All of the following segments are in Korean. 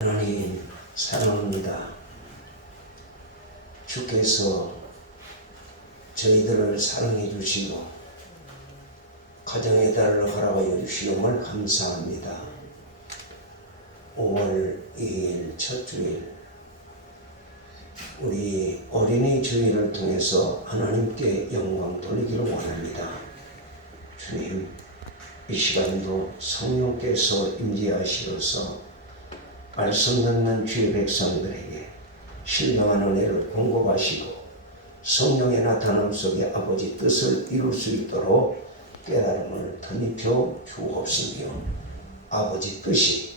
하나님 사랑합니다. 주께서 저희들을 사랑해 주시고 가정의 달을 허락하여 주시음을 감사합니다. 5월 2일 첫 주일 우리 어린이 주일을 통해서 하나님께 영광 돌리기를 원합니다. 주님, 이 시간도 성령께서 임재하시어서 말씀 듣는 주의 백성들에게 신령한 은혜를 공급하시고 성령의 나타남 속에 아버지 뜻을 이룰 수 있도록 깨달음을 덧입혀 주옵시며 아버지 뜻이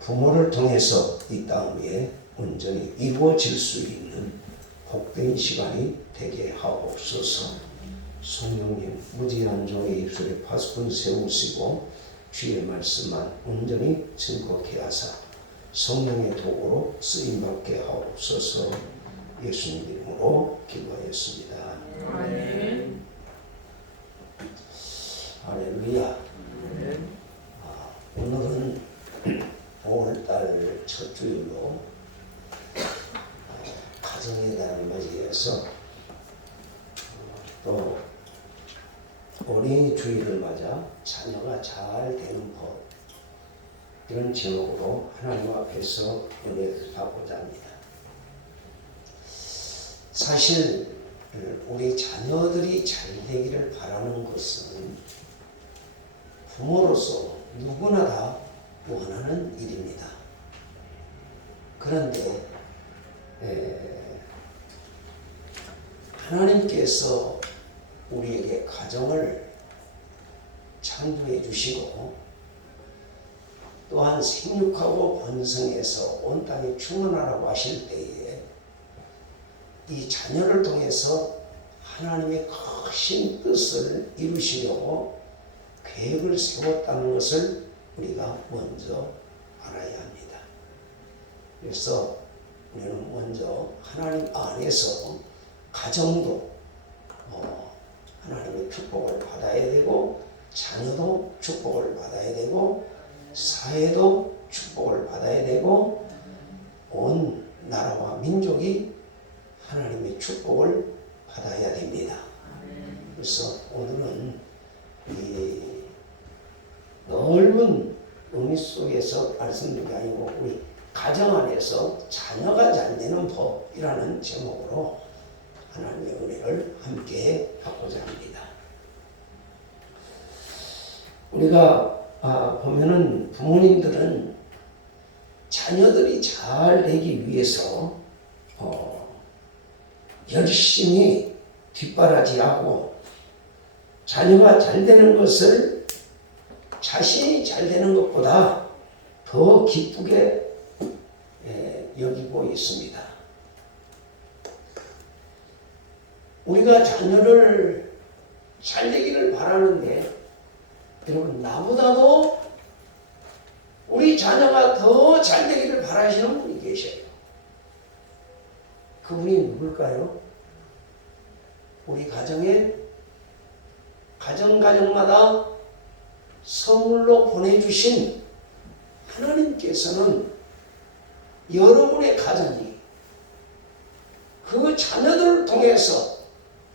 부모를 통해서 이 땅 위에 온전히 이루어질 수 있는 복된 시간이 되게 하옵소서. 성령님 무지한 종의 입술에 파수꾼 세우시고 주의 말씀만 온전히 증거케 하사 성령의 도구로 쓰임받게 하옵소서. 예수님 이름으로 기도하였습니다. 아멘. 할렐루야. 오늘은 5월달 첫 주일로 가정의 달을 맞이해서 또 어린이 주일을 맞아 자녀가 잘 되는 법, 이런 제목으로 하나님 앞에서 은혜를 받고자 합니다. 사실 우리 자녀들이 잘 되기를 바라는 것은 부모로서 누구나 다 원하는 일입니다. 그런데 하나님께서 우리에게 가정을 창조해 주시고 또한 생육하고 번성해서 온 땅에 충만하라고 하실 때에 이 자녀를 통해서 하나님의 크신 뜻을 이루시려고 계획을 세웠다는 것을 우리가 먼저 알아야 합니다. 그래서 우리는 먼저 하나님 안에서 가정도 하나님의 축복을 받아야 되고 자녀도 축복을 받아야 되고 사회도 축복을 받아야 되고 온 나라와 민족이 하나님의 축복을 받아야 됩니다. 그래서 오늘은 이 넓은 의미 속에서 말씀드린 게 아니고 우리 가정 안에서 자녀가 잘 되는 법이라는 제목으로 하나님의 은혜를 함께 받고자 합니다. 우리가 보면은 부모님들은 자녀들이 잘 되기 위해서 열심히 뒷바라지하고 자녀가 잘 되는 것을 자신이 잘 되는 것보다 더 기쁘게 여기고 있습니다. 우리가 자녀를 잘 되기를 바라는데 여러분, 나보다도 우리 자녀가 더 잘 되기를 바라시는 분이 계셔요. 그분이 누굴까요? 우리 가정에 가정마다 선물로 보내주신 하나님께서는 여러분의 가정이 그 자녀들을 통해서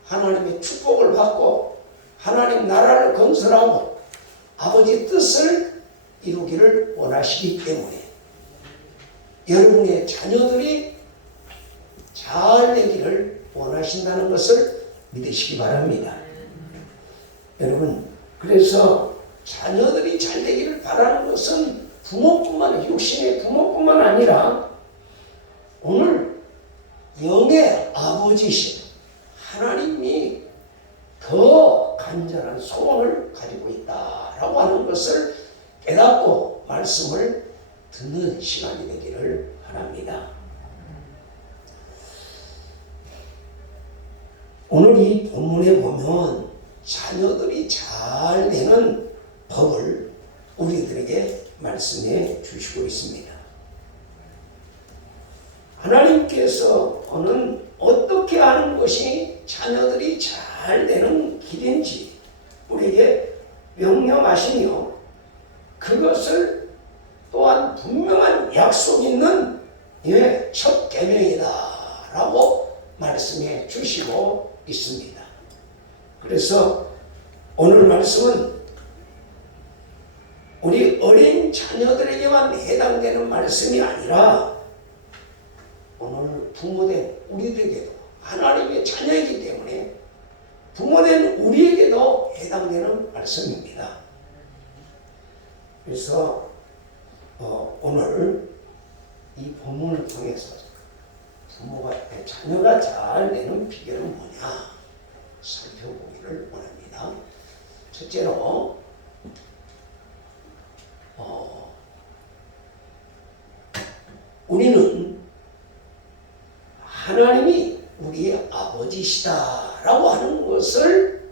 하나님의 축복을 받고 하나님 나라를 건설하고 아버지 뜻을 이루기를 원하시기 때문에 여러분의 자녀들이 잘 되기를 원하신다는 것을 믿으시기 바랍니다. 여러분, 그래서 자녀들이 잘 되기를 바라는 것은 육신의 부모뿐만 아니라 오늘 영의 아버지신 하나님이 더 간절한 소원을 가지고 있다라고 하는 것을 깨닫고 말씀을 듣는 시간이 되기를 바랍니다. 오늘 이 본문에 보면 자녀들이 잘 되는 법을 우리들에게 말씀해 주시고 있습니다. 하나님께서는 어떻게 하는 것이 자녀들이 잘 되는 길인지 우리에게 명령하시며 그것을 또한 분명한 약속 있는 첫 계명이다라고 말씀해 주시고 있습니다. 그래서 오늘 말씀은 우리 어린 자녀들에게만 해당되는 말씀이 아니라 오늘 부모된 우리들에게도 하나님의 자녀이기 때문에 부모된 우리에게도 해당되는 말씀입니다. 그래서 오늘 이 본문을 통해서 자녀가 잘 되는 비결은 뭐냐 살펴보기를 원합니다. 첫째로 우리는 하나님이 우리의 아버지시다라고 하는 것을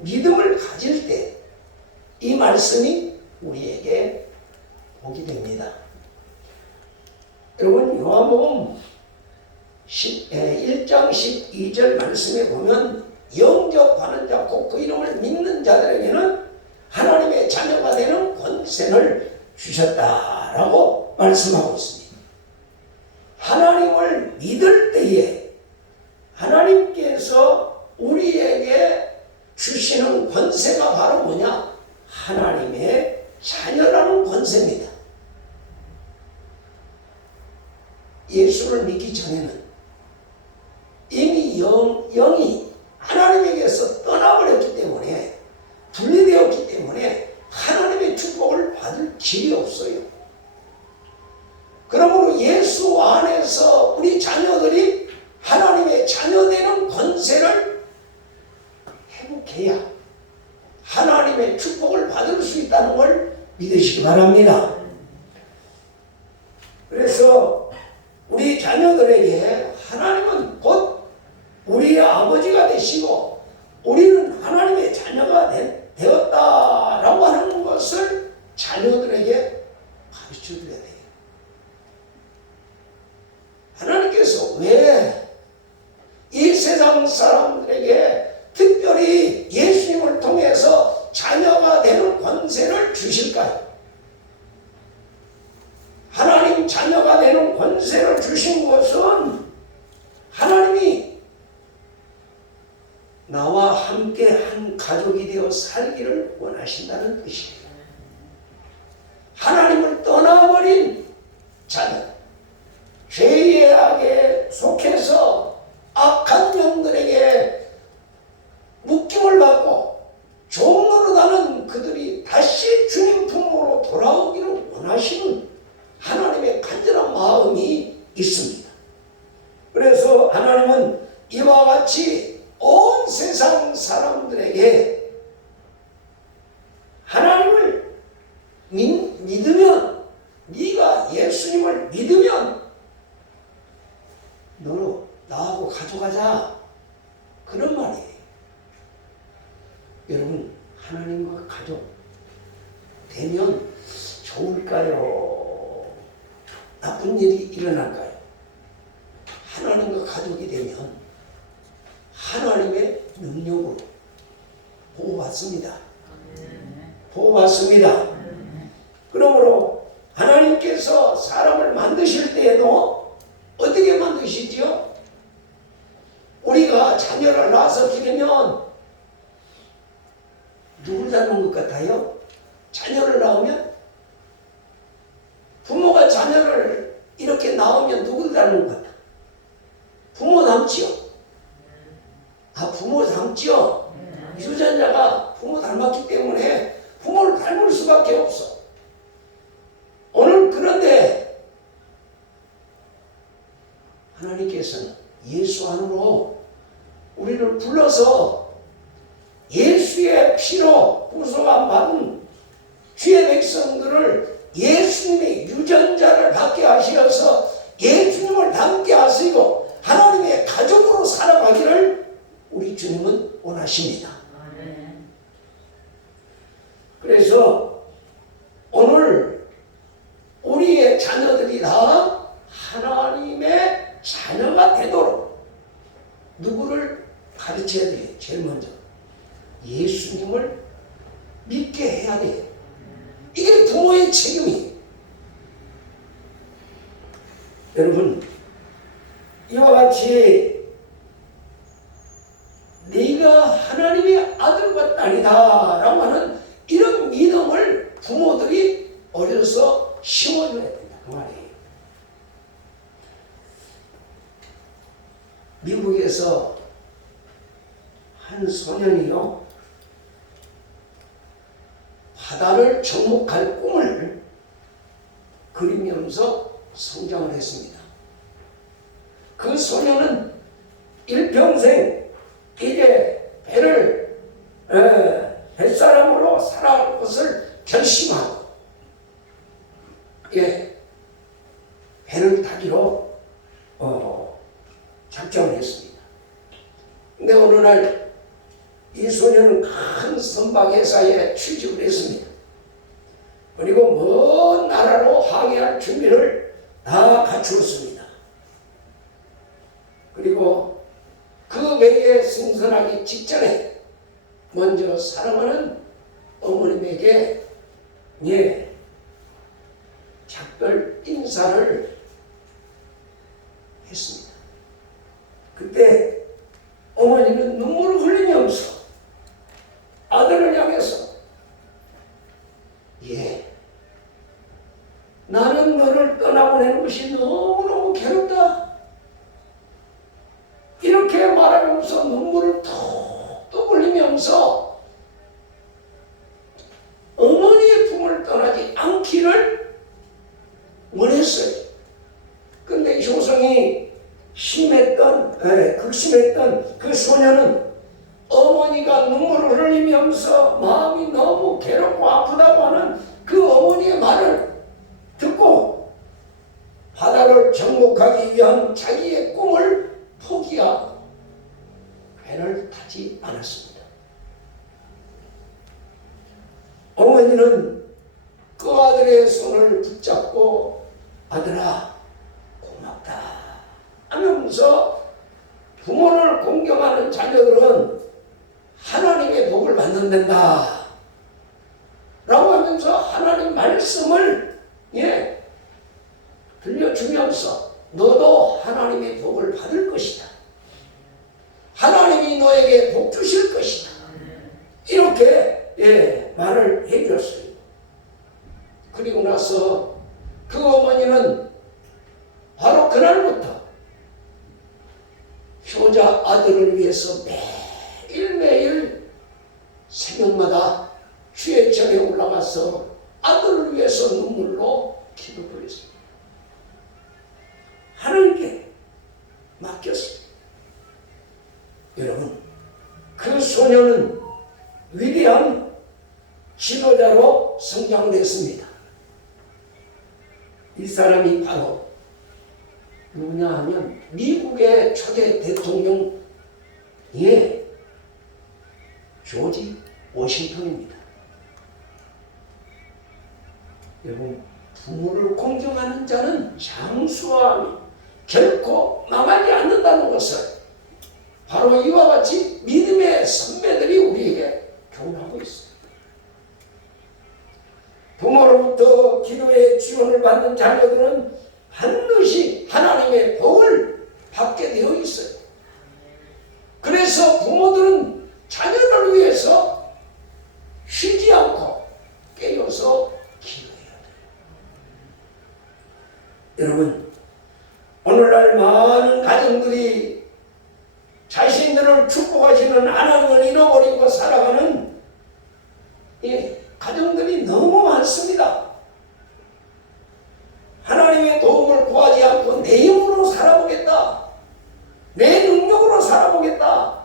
믿음을 가질 때 이 말씀이 우리에게 보게 됩니다. 여러분 요한복음 1장 12절 말씀에 보면 영접하는 자 곧 그 이름을 믿는 자들에게는 하나님의 자녀가 되는 권세를 주셨다라고 말씀하고 있습니다. 하나님을 믿을 때에 하나님께서 우리에게 주시는 권세가 바로 뭐냐? 하나님의 자녀라는 권세입니다. 예수를 믿기 전에는 이미 영이 하나님에게서 떠나버렸기 때문에 분리되었기 때문에 하나님의 축복을 받을 길이 없어요. 그러므로 예수 안에서 우리 자녀들이 하나님의 자녀되는 권세를 회복해야 하나님의 축복을 받을 수 있다는 걸 믿으시기 바랍니다. 그래서 우리 자녀들에게 하나님은 곧 우리의 아버지가 되시고 우리는 하나님의 자녀가 되었다라고 하는 것을 자녀들에게 가르쳐줘야 돼요. 하나님께서 왜 이 세상 사람들에게 특별히 예수님을 통해서 자녀가 되는 권세를 주실까요? 하나님 자녀가 되는 권세를 주신 것은 하나님이 나와 함께 한 가족이 되어 살기를 원하신다는 뜻이에요. 하나님을 떠나버린 자녀, 죄의 악에 속해서 악한 영들에게 묶임을 받고 종노릇하는 그들이 다시 주님 품으로 돌아오기를 원하시는 하나님의 간절한 마음이 있습니다. 그래서 하나님은 이와 같이 온 세상 사람들에게 하나님을 믿으면, 네가 예수님을 믿으면 너로 나하고 가져가자, 그런 말이에요. 여러분, 하나님과 가족 되면 좋을까요? 나쁜 일이 일어날까요? 하나님과 가족이 되면 하나님의 능력으로 보호받습니다. 보호받습니다. 그러므로 하나님께서 사람을 만드실 때에도 어떻게 만드시지요? 우리가 자녀를 낳아서 기르면 누굴 닮은 것 같아요? 자녀를 낳으면? 부모가 자녀를 이렇게 낳으면 누굴 닮은 것 같아? 부모 닮지요? 부모 닮지요? 유전자가 부모 닮았기 때문에 부모를 닮을 수밖에 없어. 오늘 그런데 하나님께서는 예수 안으로 우리를 불러서 예수의 피로 구속함 받은 주의 백성들을 예수님의 유전자를 받게 하시어서 예수님을 닮게 하시고 하나님의 가족으로 살아가기를 우리 주님은 원하십니다. 그래서 오늘 우리의 자녀들이 다 하나님의 자녀가 되도록 누구를 가르쳐야 돼요? 제일 먼저 예수님을 믿게 해야 돼요. 이게 부모의 책임이에요. 여러분, 이와 같이 네가 하나님의 아들과 딸이다 라고 하는 이런 믿음을 부모들이 어려서 심어줘야 된다 그 말이에요. 미국에서 한 소년이요, 바다를 정복할 꿈을 그리면서 성장을 했습니다. 그 소년은 일평생 이제 뱃사람으로 살아갈 것을 결심하고, 배를 타기로 작정을 했습니다. 근데 어느 날 이 소년은 큰 선박회사에 취직을 했습니다. 그리고 먼 나라로 항해할 준비를 다 갖추었습니다. 그리고 그 배에 승선하기 직전에 먼저 사랑하는 어머님에게 작별 인사를 했습니다. 그때 어머니는 눈물을 흘리면서 아들을 향해서 나는 너를 떠나보내는 것이 너무너무 괴롭다 이렇게 말하면서 눈물을 톡톡 흘리면서 어머니의 품을 떠나지 않기를 원했어요. 근데 효성이 극심했던 그 소녀는 어머니가 눈물을 흘리면서 마음이 너무 괴롭고 아프다고 하는 그 어머니의 말을 듣고 바다를 정복하기 위한 자기의 꿈을 포기하고 배를 타지 않았습니다. 어머니는 그 아들의 손을 붙잡고 아들아 고맙다 하면서, 부모를 공경하는 자녀들은 하나님의 복을 받는단다 라고 하면서 하나님 말씀을 들려주면서 너도 하나님의 복을 받을 것이다, 하나님이 너에게 복 주실 것이다 이렇게 말을 해주었어요. 그리고 나서 그 어머니는 바로 그날부터 효자 아들을 위해서 매일매일 새벽마다 휴회전에 올라가서 아들을 위해서 눈물로 기도 드렸습니다. 하나님께 맡겼습니다. 여러분, 그 소녀는 위대한 지도자로 성장됐습니다. 이 사람이 바로 누구냐 하면 미국의 초대 대통령 조지 워싱턴입니다. 여러분, 부모를 공경하는 자는 장수함이 결코 망하지 않는다는 것을 바로 이와 같이 믿음의 선배들이 우리에게 교훈하고 있습니다. 부모로부터 기도의 지원을 받는 자녀들은 반드시 하나님의 복을 받게 되어 있어요. 그래서 부모들은 자녀를 위해서 쉬지 않고 깨어서 기도해야 돼요. 여러분, 오늘날 많은 가정들이 자신들을 축복하시는 하나님을 잃어버리고 살아가는 가정들이 너무 많습니다. 하나님의 도움을 구하지 않고 내 힘으로 살아보겠다, 내 능력으로 살아보겠다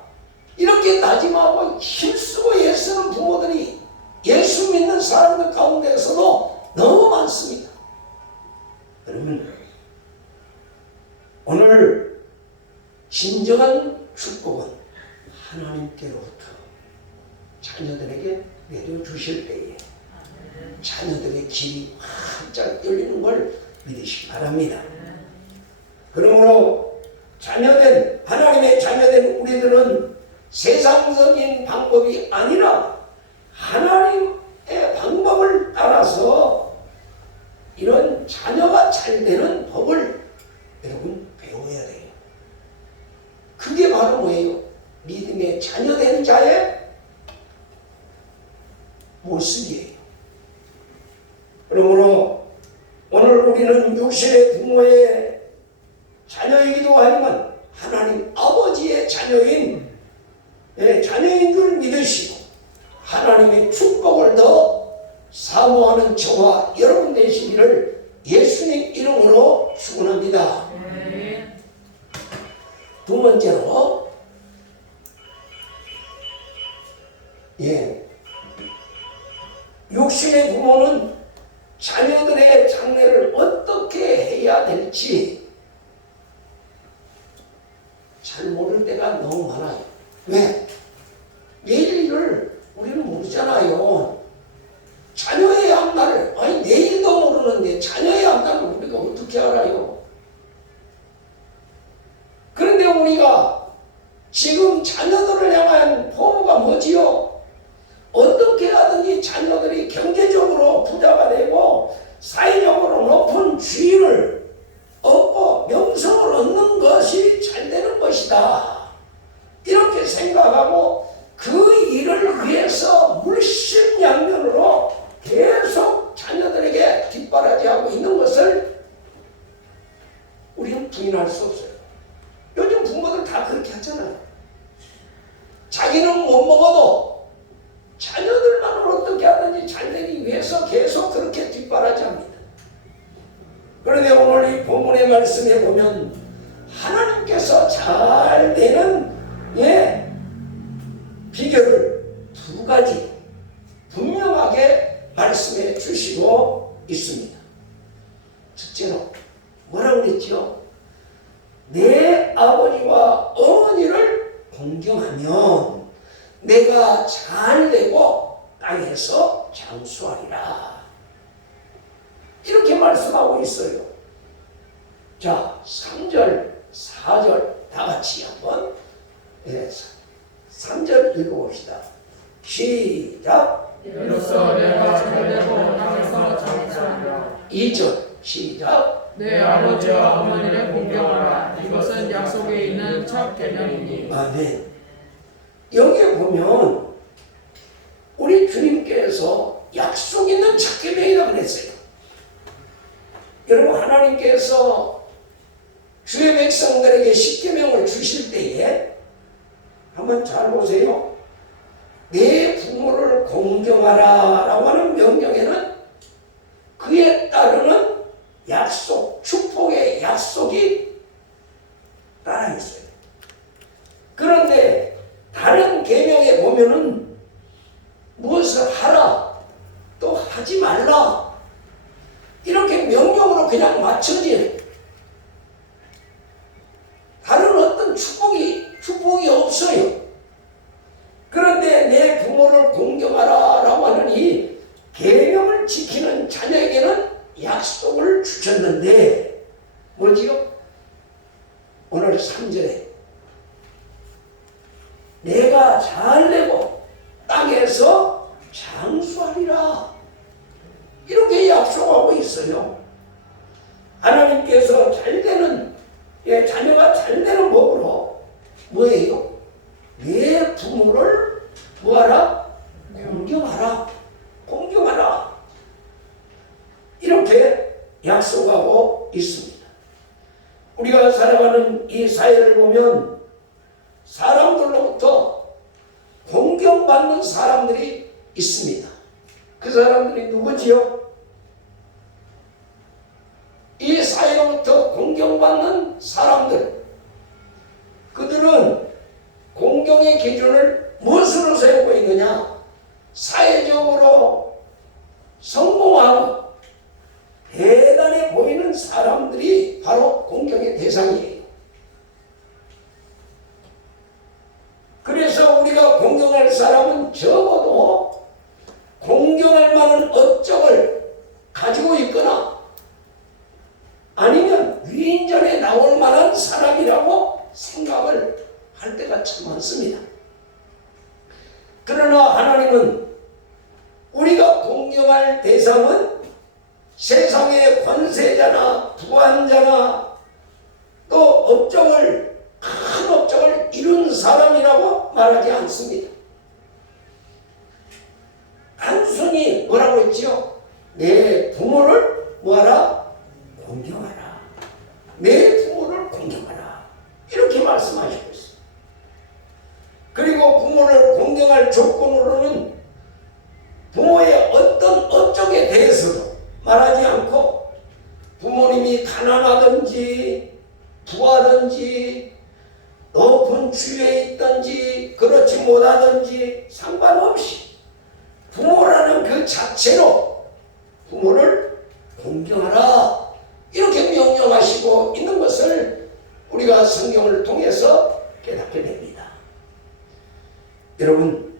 이렇게 다짐하고 힘쓰고 애쓰는 부모들이 예수 믿는 사람들 가운데서도 너무 많습니다. 여러분, 오늘 진정한 축복은 하나님께로부터 자녀들에게 내려주실 때에 자녀들의 길이 활짝 열리는 걸 믿으시기 바랍니다. 그러므로 하나님의 자녀된 우리들은 세상적인 방법이 아니라 하나님의 방법을 따라서 이런 자녀가 잘 되는 법을 모습이에요. 그러므로 오늘 우리는 육신의 부모의 자녀이기도 하지만 하나님 아버지의 자녀인 줄 믿으시고 하나님의 축복을 더 사모하는 저와 여러분 되시기를 예수님 이름으로 축원합니다. 두 번째로 육신의 부모는 자녀들의 장래를 어떻게 해야 될지 잘 모를 때가 너무 많아요. 왜? 내일 일을 우리는 모르잖아요. 자녀의 앞날을, 아니 내일도 모르는데 자녀의 앞날을 우리가 어떻게 알아요? 그런데 우리가 지금 자녀들을 향한 포부가 뭐지요? 어떻게 하든지 자녀들이 경제적으로 부자가 되고 사회적으로 높은 지위를 얻고 명성을 얻는 것이 잘 되는 것이다. 이렇게 생각하고 그 일을 위해서 물심양면으로 계속 자녀들에게 뒷바라지하고 있는 것을 우리는 부인할 수 없어요. 요즘 부모들 다 그렇게 하잖아요. 자기는 못 먹어도 자녀들만을 어떻게 하든지 잘 되기 위해서 계속 그렇게 뒷바라지합니다. 그런데 오늘 이 본문의 말씀에 보면 하나님께서 잘 되는 비결을 두 가지 분명하게 말씀해 주시고 있습니다. 첫째로 뭐라고 그랬죠? 내 아버지와 어머니를 공경하면 내가 잘 되고 땅에서 장수하리라. 이렇게 말씀하고 있어요. 자, 3절, 4절 다 같이 한번 3절 읽어봅시다. 시작. 이로써 내가 잘되고 땅에서 장수하리라. 2절 시작. 내 아버지와 어머니를 공경하라. 이것은 약속에 있는 첫 계명이니. 아멘. 여기에 보면 우리 주님께서 약속 있는 첫 계명이라고 그랬어요. 여러분, 하나님께서 주의 백성들에게 십계명을 주실 때에 한번 잘 보세요. 내 부모를 공경하라 라고 하는 명령에는 그에 따르는 약속, 축복의 약속이 따라 있어요. 그런데 다른 계명에 보면은 무엇을 하라, 또 하지 말라, 이렇게 명령으로 그냥 맞춰진 다른 어떤 축복이 없어요. 그런데 내 부모를 공경하라 라고 하는 이 계명을 지키는 자녀에게는 약속을 주셨는데 뭐지요? 오늘 3절에 내가 잘되고 땅에서 장수하리라, 이렇게 약속하고 있어요. 하나님께서 잘되는 자녀가 잘되는 법으로 뭐예요? 내 부모를 뭐하라? 공경하라. 공경하라. 이렇게 약속하고 있습니다. 우리가 살아가는 이 사회를 보면 사람들로부터 공경받는 사람들이 있습니다. 그 사람들이 누구지요? 이 사회로부터 공경받는 사람들, 그들은 공경의 기준을 무엇으로 세우고 있느냐? 사회적으로 성공하고 대단해 보이는 사람들이 바로 공경의 대상이에요. 그래서 우리가 공경할 사람은 적어도 공경할 만한 업적을 가지고 있거나 아니면 위인전에 나올 만한 사람이라고 생각을 할 때가 참 많습니다. 그러나 하나님은 우리가 공경할 대상은 세상의 권세자나 부한자나 또 큰 업적을 이룬 사람이라고 말하지 않습니다. 단순히 뭐라고 했지요? 내 부모를 뭐하라? 공경하라. 내 부모를 공경하라. 이렇게 말씀하시고 있어요. 그리고 부모를 공경할 조건으로는 부모의 어떤 업적에 대해서도 말하지 않고 부모님이 가난하든지 부하든지 높은 주위에 있든지 그렇지 못하든지 상관없이 부모라는 그 자체로 부모를 공경하라 이렇게 명령하시고 있는 것을 우리가 성경을 통해서 깨닫게 됩니다. 여러분,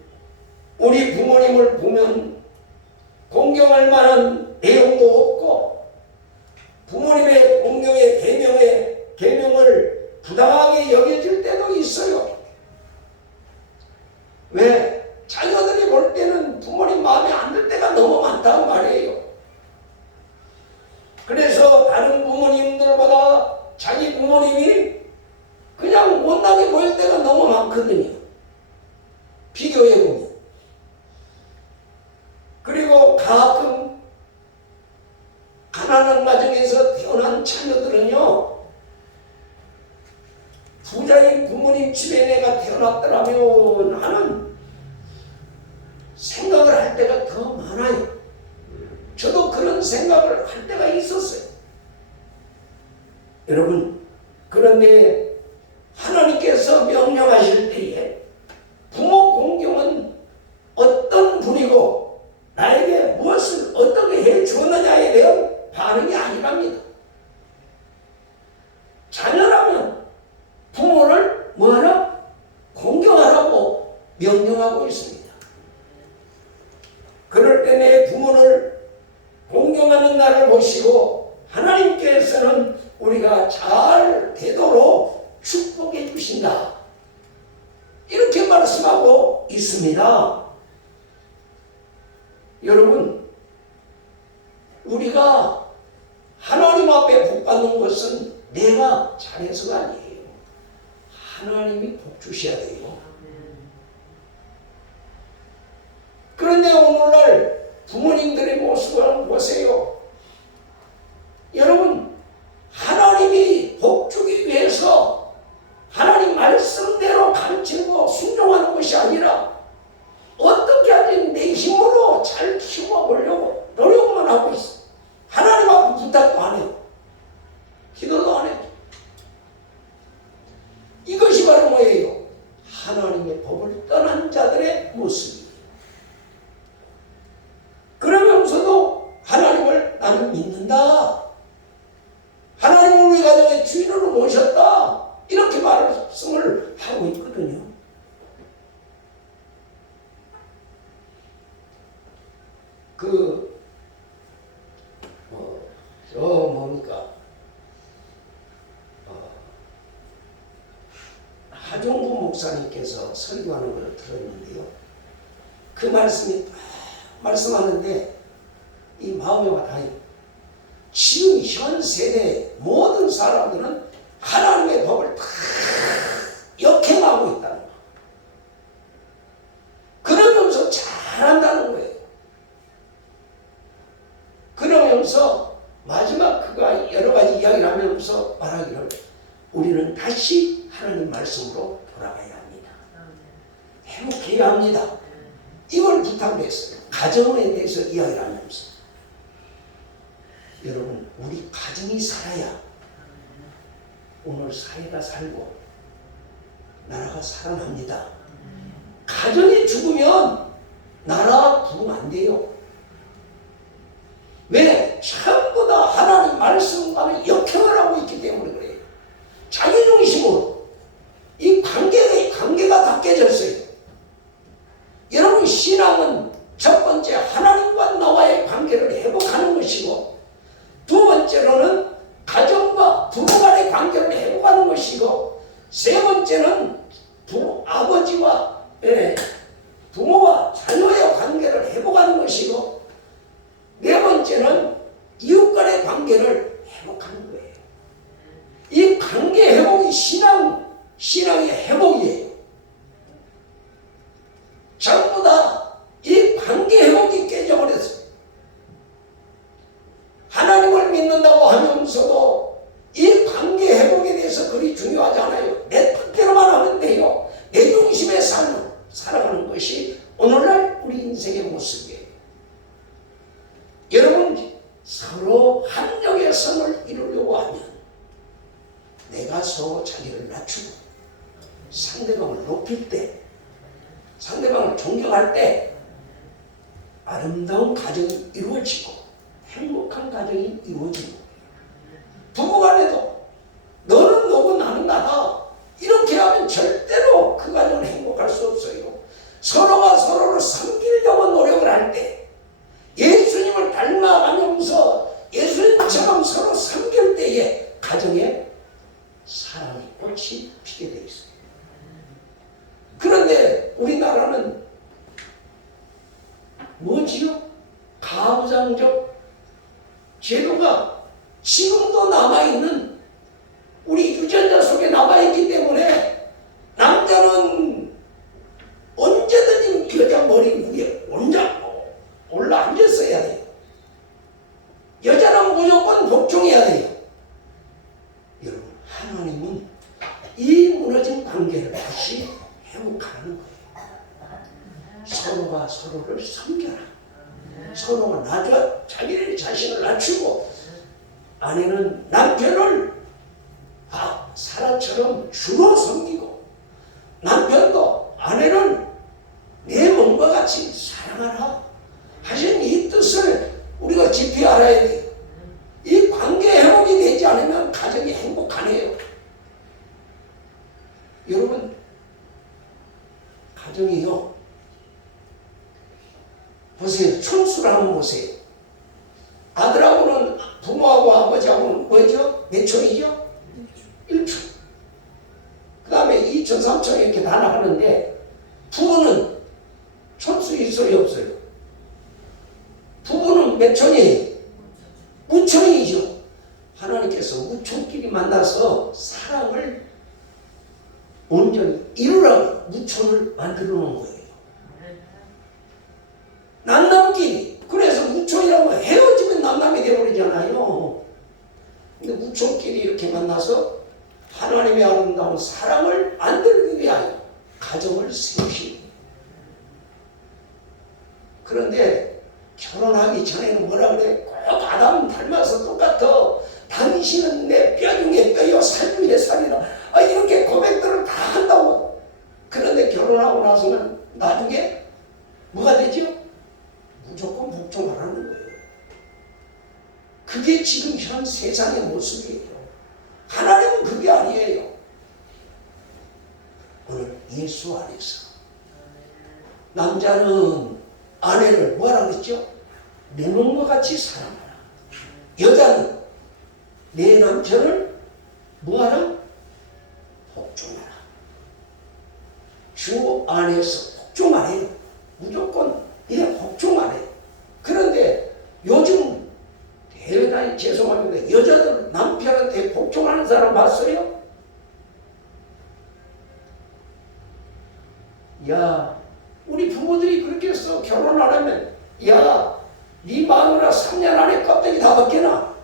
우리 부모님을 보면 공경할 만한 내용도 없고 부모님의 공경의 계명을 부당하게 여겨질 때도 있어요. 왜? 자녀들이 볼 때는 부모님 마음에 안 들 때가 너무 많단 말이에요. 그래서 다른 부모님들보다 자기 부모님이 그냥 못나게 보일 때가 너무 많거든요. 비교해보면. 그리고 가끔 가난한 가정에서 태어난 자녀들은요, 부자인 부모님 집에 내가 태어났더라면 하는 생각을 할 때가 더 많아요. 저도 그런 생각을 할 때가 있었어요. 여러분, 그런데 하나님께서 명령하실 때에 부모 공경은 어떤 분이고 나에게 무엇을 어떻게 해 주었느냐에 대한 반응이 아니랍니다. 자녀라면 부모를 뭐하라? 공경하라고 명령하고 있습니다. 그럴 때 내 부모를 공경하는 나를 보시고 하나님께서는 우리가 잘 되도록 축복해 주신다. 이렇게 말씀하고 있습니다. 여러분, 우리가 하나님 앞에 복 받는 것은 내가 잘해서가 아니에요. 하나님이 복 주셔야 돼요. 그런데 오늘날 부모님들의 모습을 보세요. 여러분, 하나님이 복 주기 위해서 하나님 말씀대로 가르치고 순종하는 것이 아니라 어떻게 하든 내 힘으로 잘 키워보려고 노력만 하고 있어. 하나님 앞에 부탁도 안 해요. 기도도 안 해요. 이것이 바로 뭐예요? 하나님의 법을 떠난 자들의 모습이에요. 그러면서도 하나님을 나는 믿는다. 하나님을 우리 가정의 주인으로 모셨다. 이렇게 말씀을 하고 있거든요. 하종구 목사님께서 설교하는 걸 들었는데요. 그 말씀이 말씀하는데 이 마음에 와닿아요. 지금 현 세대 모든 사람들은 하나님의 법을 다 역행하고 있다는 거예요. 그러면서 잘한다는 거예요. 그러면서 마지막 그가 여러 가지 이야기를 하면서 말하기를 우리는 다시 하나님 말씀으로 돌아가야 합니다. 회복해야 합니다. 이걸 부탁을 했어요. 가정에 대해서 이야기를 하면서 여러분, 우리 가정이 살아야 오늘 사회가 살고 나라가 살아납니다. 가정이 죽으면 나라가 부흥 안 돼요. 왜? 전부 다 하나님 말씀과는 역행을 하고 있기 때문에 그래요. 자기 중심으로 이 관계가 다 깨졌어요. 여러분, 신앙은 첫 번째 하나님과 나와의 관계를 회복하는 것이고, 두 번째로는 가정과 부부 간의 관계를 회복하는 것이고, 세 번째는 아버지와 부모와 자녀의 관계를 회복하는 것이고, 네 번째는 이웃 간의 관계를 회복하는 거예요. 이 관계 회복이 신앙의 회복이에요. 전부 다 이 관계 회복이 서로 자기를 낮추고 상대방을 높일 때, 상대방을 존경할 때 아름다운 가정이 이루어지고 행복한 가정이 이루어지고, 부부간에도 너는 너고 나는 나다 이렇게 하면 절대로 그 가정은 행복할 수 없어요. 서로가 서로를 섬기려고 노력을 할 때, 예수님을 닮아가면서 예수님처럼 서로 섬길 때에 가정에 사랑의 꽃이 피게 되어 있어요. 그런데 우리나라는 뭐지요? 가부장적 제도가 지금도 남아있는, 우리 유전자 속에 남아있기 때문에 남자는 언제든지 여자 머리 위에 올라 앉았어야 돼요. 여자는 무조건 복종해야 돼요. 여러분, 하나님은 이 무너진 관계를 다시 회복하는 거예요. 서로가 서로를 섬겨라. 서로가 자기를 자신을 낮추고, 아내는 남편을 사람처럼 주로 섬기고, 남편도 아내를 내 몸과 같이 사랑하라 하신 이 뜻을 우리가 깊이 알아야 돼요. 이 관계 회복이 되지 않으면 가정이 행복 안 해요. 여러분, 가정이요, 보세요. 촌수를 한번 보세요. 아들하고는, 부모하고 아버지하고는 뭐죠? 몇 촌이죠? 1촌. 그 다음에 2촌, 3촌 이렇게 다 나가는데, 부부는 촌수 있어요, 없어요? 부부는 몇 촌이에요? 무촌이죠. 하나님께서 무촌끼리 만나서 사랑을 온전히 이루라고 무촌을 만들어 놓은 거예요. 남남끼리. 그래서 무촌이라고 헤어지면 남남이 되어버리잖아요. 근데 무촌끼리 이렇게 만나서 하나님의 아름다운 사랑을 만들기 위하여 가정을 세우시니. 그런데 결혼하기 전에는 뭐라 그래? 꼭 아담 닮아서 똑같아. 당신은 내 뼈 중에 뼈요, 살 중에 살이라. 이렇게 고백들을 다 한다고. 그런데 결혼하고 나서는 나중에 뭐가 되죠? 무조건 복종하라는 거예요. 그게 지금 현 세상의 모습이에요. 하나님은 그게 아니에요. 오늘 예수 안에서 남자는 아내를 뭐라 그랬죠? 내 몸과 같이 사랑하라. 여자는 내 남편을 뭐하라? 복종하라. 주 안에서 복종만 해요. 무조건 복종만 해요. 그런데 요즘 대단히 죄송합니다. 여자들 남편한테 복종하는 사람 봤어요? 야, 우리 부모들이 그렇게 해서 결혼 안 하면, 야, 네 마누라 3년 안에 껍데기 다 벗겨놔.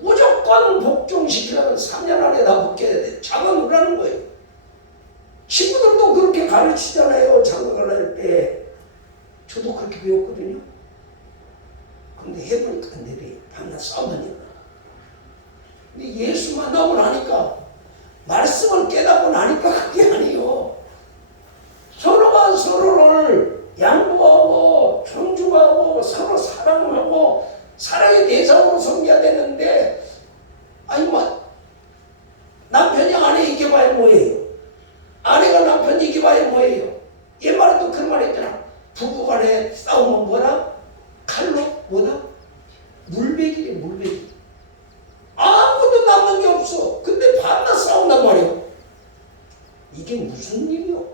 무조건 복종시키려면 3년 안에 다 벗겨야 돼. 잡아놓으라는 거예요. 친구들도 그렇게 가르치잖아요. 장가갈 할 때. 저도 그렇게 배웠거든요. 근데 해보니까 안 되대요. 밤낮 싸우더니. 근데 예수 만나고 나니까, 말씀을 깨닫고 나니까 그게 아니에요. 서로가 서로를 양보하고 존중하고 서로 사랑하고 사랑의 대상으로 섬겨야 되는데, 남편이 아내 이겨봐야 뭐예요? 아내가 남편 이겨봐야 뭐예요? 옛말에도 그런 말 했잖아. 부부간에 싸우면 뭐라? 칼로 뭐다? 물베기래, 물베기. 아무것도 남는 게 없어. 근데 밤낮 싸운단 말이에요. 이게 무슨 일이요?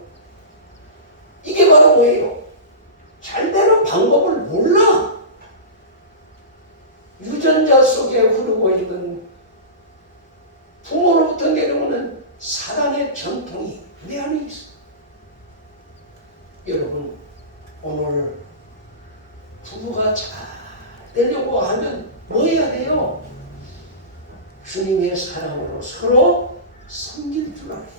이게 바로 뭐예요? 잘 되는 방법을 몰라. 유전자 속에 흐르고 있는 부모로부터 내려오는 사랑의 전통이 내 안에 있어. 여러분, 오늘 부부가 잘 되려고 하면 뭐 해야 돼요? 주님의 사랑으로 서로 섬길 줄 알아야 돼요.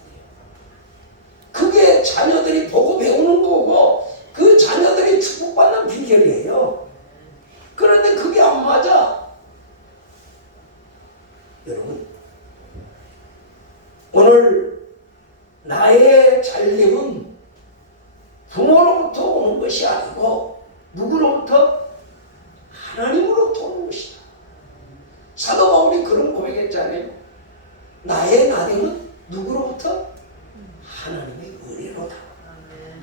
그게 자녀들이 보고 배우는 거고, 그 자녀들이 축복받는 비결이에요. 그런데 그게 안 맞아. 여러분, 오늘 나의 잘됨은 부모로부터 오는 것이 아니고 누구로부터? 하나님으로부터 오는 것이다. 사도 바울이 그런 고백했잖아요. 나의 나됨은 누구로부터? 하나님의 은혜로다.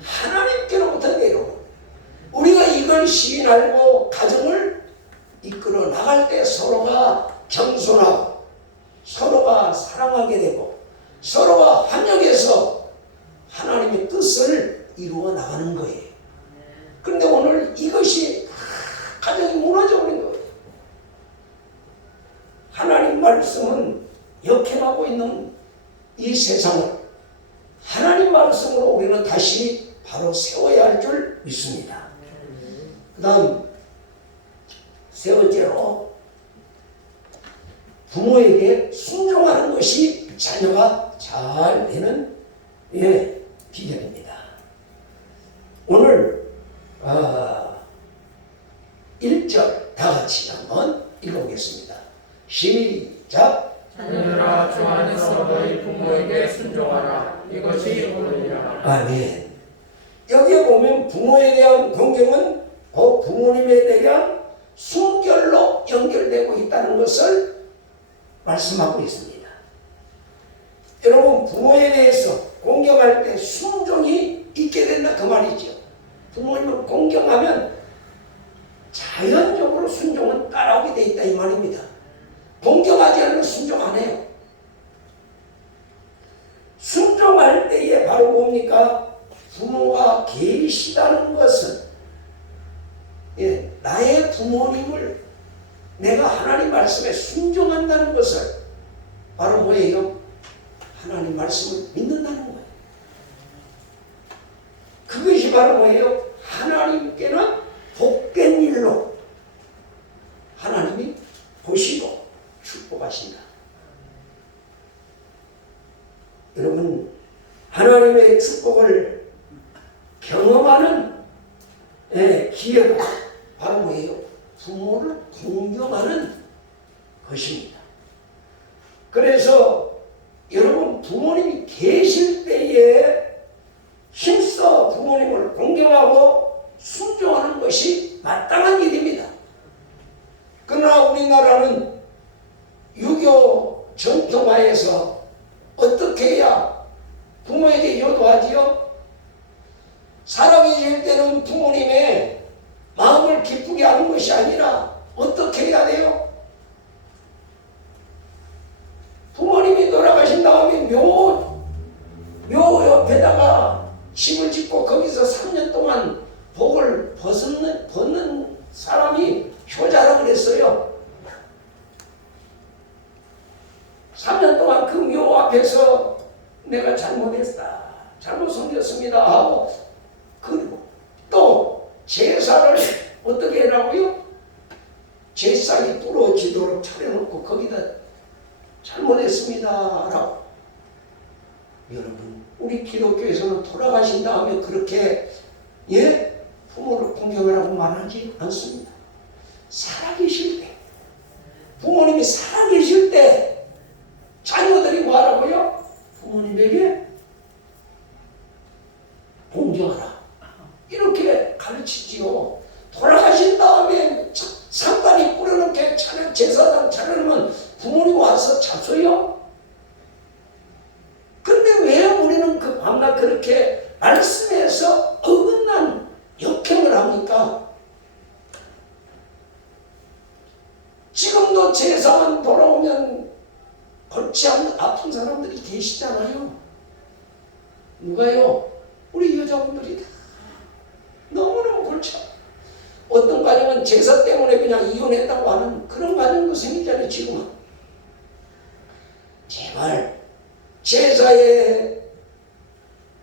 하나님께로부터 내려오는. 우리가 이걸 시인하고 가정을 이끌어 나갈 때 서로가 겸손하고 서로가 사랑하게 되고 서로가 합력해서 하나님의 뜻을 이루어 나가는 거예요. 그런데 오늘 이것이 가정이 무너져버린 거예요. 하나님 말씀은 역행하고 있는 이 세상을 하나님 말씀으로 우리는 다시 바로 세워야 할 줄 믿습니다. 그 다음 세 번째로 부모에게 순종하는 것이 자녀가 잘 되는 비결입니다. 오늘 1절 다 같이 한번 읽어보겠습니다. 시작. 자녀들아 주 안에서 너희 부모에게 순종하라. 이것이 옳으리라. 아멘. 여기에 보면 부모에 대한 공경은 그 부모님에 대한 순결로 연결되고 있다는 것을 말씀하고 있습니다. 여러분 부모에 대해서 공경할 때 순종이 있게 된다 그 말이죠. 부모님을 공경하면 자연적으로 순종은 따라오게 돼 있다 이 말입니다. 공경하지 않으면 순종 안 해요. 순종할 때에 바로 뭡니까? 부모가 계시다는 것은 나의 부모님을 내가 하나님 말씀에 순종한다는 것을 바로 뭐예요? 하나님 말씀을 믿는다는 거예요. 그것이 바로 뭐예요? 하나님께는 복된 일로 하나님이 보시고 축복하신다. 여러분 하나님의 축복을 경험하는 기회가 바로 뭐예요? 부모를 공경하는 것입니다. 그래서 여러분 부모님이 계실 때에 힘써 부모님을 공경하고 순종하는 것이 마땅한 일입니다. 그러나 우리나라는 유교 전통하에서 어떻게 해야 부모에게 효도하지요? 살아계실 때는 부모님의 마음을 기쁘게 하는 것이 아니라 어떻게 해야 돼요? 부모님이 돌아가신 다음에 묘 옆에다가 집을 짓고 거기서 3년 동안 복을 벗는 사람이 효자라 그랬어요. 3년 동안 그 묘 앞에서 내가 잘못했다, 잘못 섬겼습니다 하고 그리고 또 제사를 어떻게 하라고요? 제사에 부러지도록 차려놓고 거기다 잘못했습니다 라고. 여러분 우리 기독교에서는 돌아가신 다음에 그렇게 부모를 공경하라고 말하지 않습니다. 살아계실 때 부모님이 살아계실 때 자녀들이 뭐하라고요? 부모님에게 공경하라 이렇게 가르치지요. 돌아가신 다음에 상단이 뿌려놓게 제사장 차려놓으면 부모님 와서 잡숴요? 근데 왜 우리는 그 밤낮 그렇게 말씀에서 어긋난 역행을 합니까? 지금도 제사만 돌아오면 골치 아픈 사람들이 계시잖아요. 누가요? 우리 여자분들이 다 너무너무 골치 아파. 어떤 가정은 제사 때문에 그냥 이혼했다고 하는 그런 가정도 생기잖아요. 지금은. 제발 제사에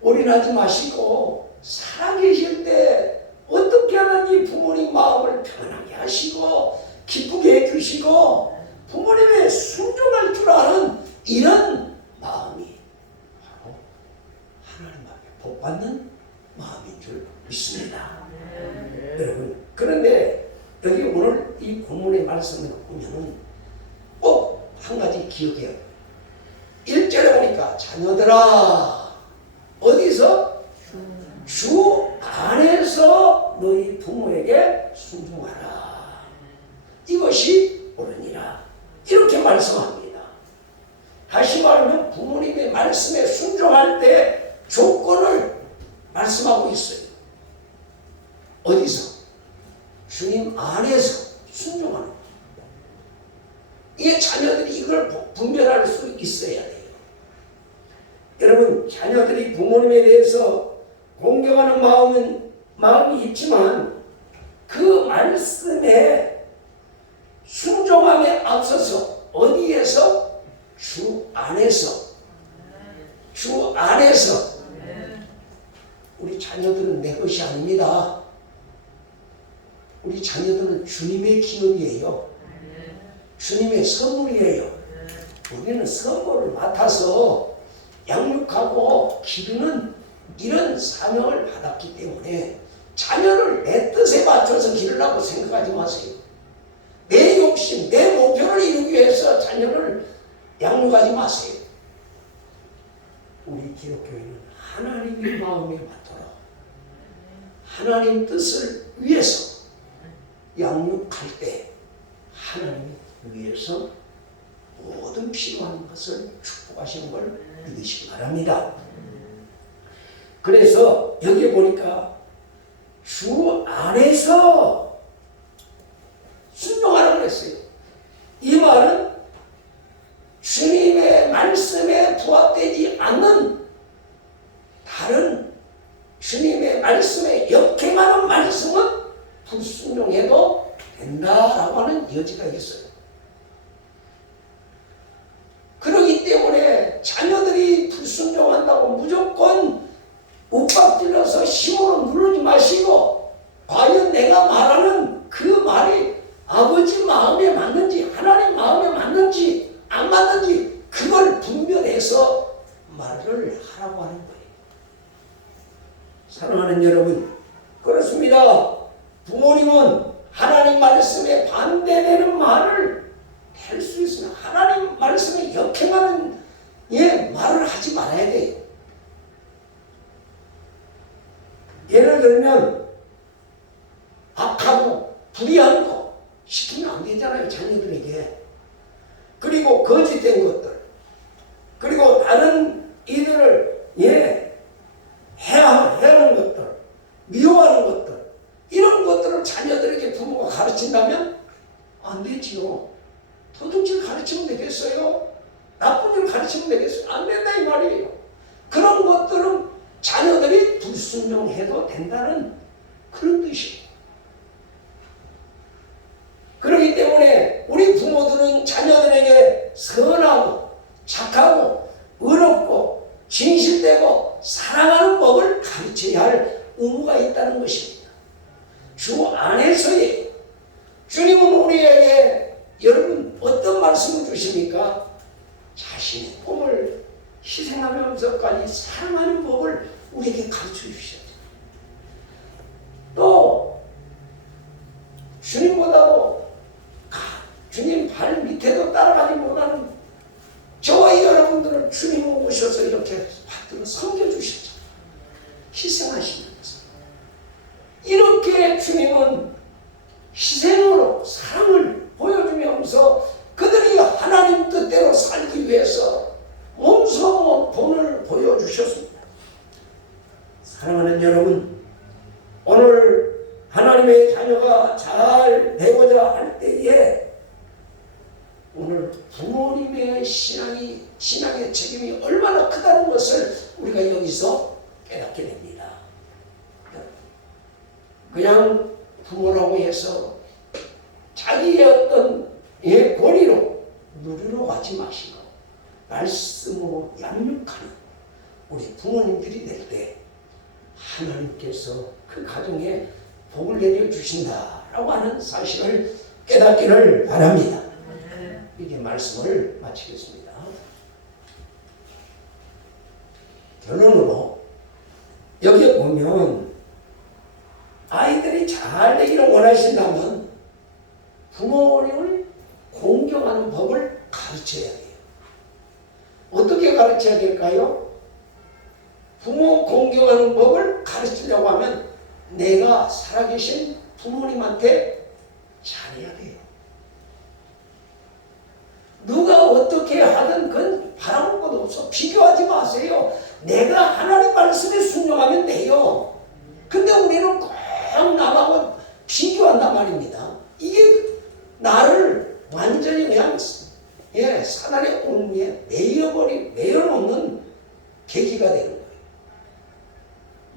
올인하지 마시고 살아계실 때 어떻게 하나님 부모님 마음을 편하게 하시고 기쁘게 해주시고 부모님의 순종할 줄 아는 이런 마음이 바로 하나님 앞에 복받는 마음인 줄 믿습니다. 여러분 그런데 여기 오늘 이 본문의 말씀을 보면은 꼭 한 가지 기억해요. 1절에 보니까 하니까 자녀들아 어디서? 주 안에서 너희 부모에게 순종하라. 이것이 옳으니라. 이렇게 말씀합니다. 다시 말하면 부모님의 말씀에 순종할 때 조건을 말씀하고 있어요. 어디서? 주님 안에서 순종하는 거예요. 이게 자녀들이 이걸 분별할 수 있어야 돼요. 여러분, 자녀들이 부모님에 대해서 공경하는 마음이 있지만 그 말씀에 순종함에 앞서서 어디에서? 주 안에서. 주 안에서. 우리 자녀들은 내 것이 아닙니다. 우리 자녀들은 주님의 기업이에요. 주님의 선물이에요. 우리는 선물을 맡아서 양육하고 기르는 이런 사명을 받았기 때문에 자녀를 내 뜻에 맞춰서 기르라고 생각하지 마세요. 내 욕심, 내 목표를 이루기 위해서 자녀를 양육하지 마세요. 우리 기독교인은 하나님의 마음에 맞도록 하나님 뜻을 위해서 양육할 때 하나님이 위해서 모든 필요한 것을 축복하시는 걸 믿으시기 바랍니다. 그래서 여기 보니까 주 안에서 순종하라고 그랬어요. 이 말은 주님의 말씀에 부합되지 않는 다른 주님의 말씀에 역행하는 말씀은 불순종해도 된다라고 하는 여지가 있어요. 그렇기 때문에 자녀들이 불순종한다고 무조건 윽박질러서 힘으로 누르지 마시고 과연 내가 말하는 그 말이 아버지 마음에 맞는지 하나님 마음에 맞는지 안 맞는지 그걸 분별해서 말을 하라고 하는 거예요. 사랑하는 여러분, 그렇습니다. 부모님은 하나님 말씀에 반대되는 말을 할 수 있으면 하나님 말씀에 역행하는 말을 하지 말아야 돼요. 예를 들면 악하고 불의한 거 시키면 안 되잖아요, 자녀들에게. 그리고 거짓된 것들, 그리고 다른 이들을 해하는 것들, 미워하는 것들, 이런 것들을 자녀들에게 부모가 가르친다면 안 되지요. 도둑질 가르치면 되겠어요? 나쁜 일 가르치면 되겠어요? 안 된다 이 말이에요. 그런 것들은 자녀들이 불순종해도 된다는 그런 뜻이에요. 그렇기 때문에 우리 부모들은 자녀들에게 선하고 착하고 의롭고 진실되고 사랑하는 법을 가르쳐야 할 의무가 있다는 것입니다. 주 안에서의 주님은 우리에게 여러분 어떤 말씀을 주십니까? 자신의 꿈을 희생하면서까지 사랑하는 법을 우리에게 가르쳐 주셨죠. 또 주님보다도 주님 발 밑에도 따라가지 못하는 저와 여러분들을 주님 오셔서 이렇게 받들어 섬겨주셨죠. 희생하시면서 이렇게 주님은 희생으로 사랑을 보여주면서 그들이 하나님 뜻대로 살기 위해서 몸소 본을 보여주셨습니다. 사랑하는 여러분, 오늘 하나님의 자녀가 잘 되고자 할 때에 오늘 부모님의 신앙의 책임이 얼마나 크다는 것을 우리가 여기서 깨닫게 됩니다. 그냥 부모라고 해서 자기의 어떤 권위로 누리러 가지 마시고 말씀으로 양육하는 우리 부모님들이 될 때 하나님께서 그 가정에 복을 내려주신다라고 하는 사실을 깨닫기를 바랍니다. 이제 말씀을 마치겠습니다. 결론으로 여기에 보면 아이들이 잘 되기를 원하신다면 부모님을 공경하는 법을 가르쳐야 돼요. 어떻게 가르쳐야 될까요? 부모 공경하는 법을 가르치려고 하면 내가 살아계신 부모님한테 잘해야 돼요. 누가 어떻게 하든 그건 바라볼 것도 없어. 비교하지 마세요. 내가 하나님 말씀에 순종하면 돼요. 근데 우리는 꼭 남하고 비교한단 말입니다. 이게 나를 완전히 그냥 사단의 온무에 매여놓는 계기가 되는 거예요.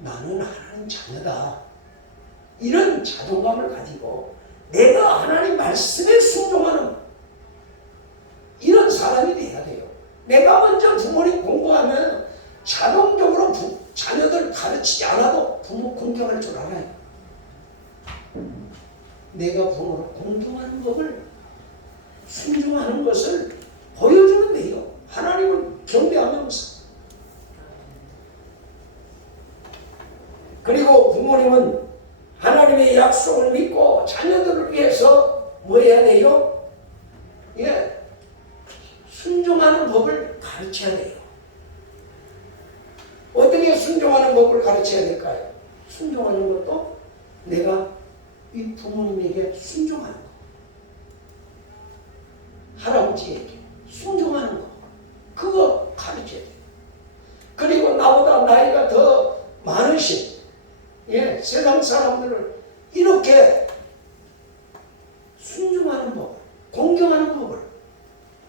나는 하나님 자녀다. 이런 자존감을 가지고 내가 하나님 말씀에 순종하는 이런 사람이 돼야 돼요. 내가 먼저 부모님 공부하면 자동적으로 자녀들 가르치지 않아도 부모 공경할 줄 알아요. 내가 부모를 공경하는 법을 순종하는 것을 보여주면 돼요. 하나님을 경배하면서. 그리고 부모님은 하나님의 약속을 믿고 자녀들을 위해서 뭐 해야 돼요? 순종하는 법을 가르쳐야 돼요. 어떻게 순종하는 법을 가르쳐야 될까요? 순종하는 것도 내가 이 부모님에게 순종하는 거, 할아버지에게 순종하는 거, 그거 가르쳐야 돼요. 그리고 나보다 나이가 더 많으신 세상 사람들을 이렇게 순종하는 법, 공경하는 법을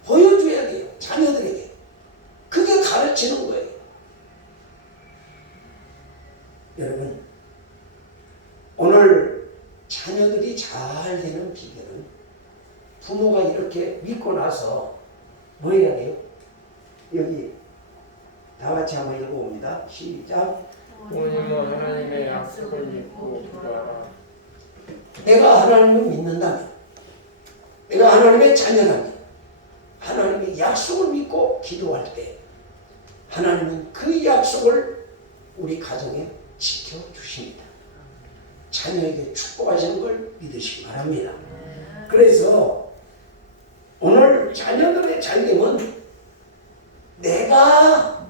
보여줘야 돼요. 자녀들에게. 그게 가르치는 거예요. 여러분, 오늘 자녀들이 잘 되는 비결은 부모가 이렇게 믿고 나서 뭐 해야 돼요? 여기 다 같이 한번 읽어봅니다. 시작. 부모님은 하나님의 약속을 믿고 기도하라. 내가 하나님을 믿는다면, 내가 하나님의 자녀라면, 하나님의 약속을 믿고 기도할 때 하나님은 그 약속을 우리 가정에 지켜주십니다. 자녀에게 축복하시는 걸 믿으시기 바랍니다. 그래서 오늘 자녀들의 잘됨은 내가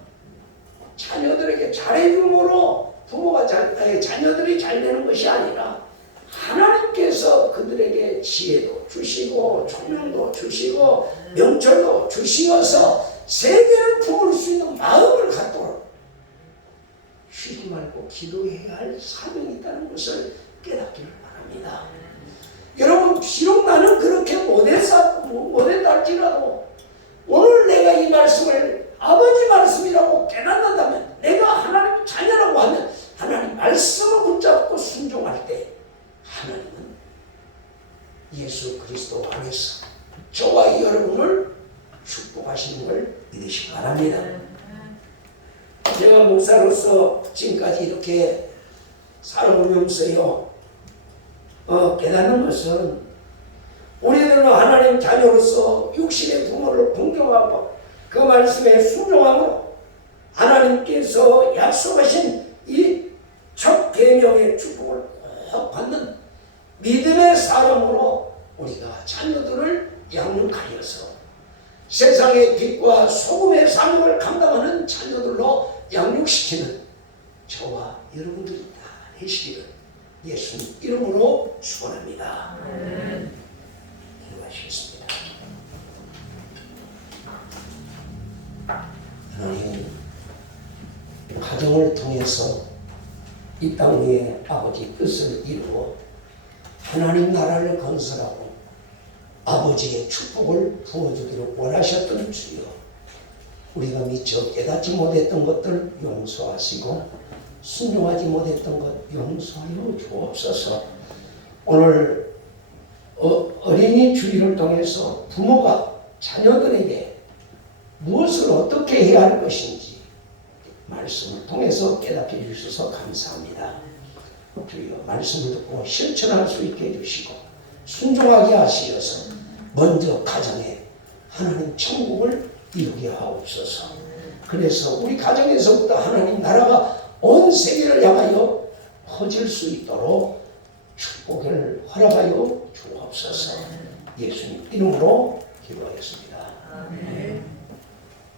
자녀들에게 잘해줌으로 부모가 자녀들이 잘 되는 것이 아니라 하나님께서 그들에게 지혜도 주시고 총명도 주시고 명철도 주시어서 세계를 품을 수 있는 마음을 갖도록 쉬지 말고 기도해야 할 사명이 있다는 것을 깨닫기를 바랍니다. 여러분, 비록 나는 그렇게 못했다 할지라도 오늘 내가 이 말씀을 아버지 말씀이라고 깨닫는다면, 내가 하나님 자녀라고 하면 하나님 말씀을 붙잡고 순종할 때 하나님은 예수 그리스도 안에서 저와 여러분을 축복하시는 걸 믿으시기 바랍니다. 제가 목사로서 지금까지 이렇게 살아오면서요, 깨닫는 것은 우리들은 하나님 자녀로서 육신의 부모를 공경하고 그 말씀에 순종함으로 하나님께서 약속하신 이 첫 계명의 축복을 꼭 받는 믿음의 사람으로 우리가 자녀들을 양육하여서 세상의 빛과 소금의 사명을 감당하는 자녀들로 양육시키는 저와 여러분들이 다 되시기를 예수님 이름으로 축원합니다. 기도하시겠습니다. 하나님, 가정을 통해서 이 땅 위에 아버지 뜻을 이루어 하나님 나라를 건설하고 아버지의 축복을 부어주기를 원하셨던 주여, 우리가 미처 깨닫지 못했던 것들 용서하시고 순종하지 못했던 것 용서하여 주옵소서. 오늘 어린이 주일을 통해서 부모가 자녀들에게 무엇을 어떻게 해야 할 것인지 말씀을 통해서 깨닫게 해주셔서 감사합니다. 주여, 말씀을 듣고 실천할 수 있게 해주시고 순종하게 하시어서 먼저 가정에 하나님 천국을 이루게 하옵소서. 그래서 우리 가정에서부터 하나님 나라가 온 세계를 향하여 퍼질 수 있도록 축복을 허락하여 주옵소서. 예수님 이름으로 기도하겠습니다. 아멘.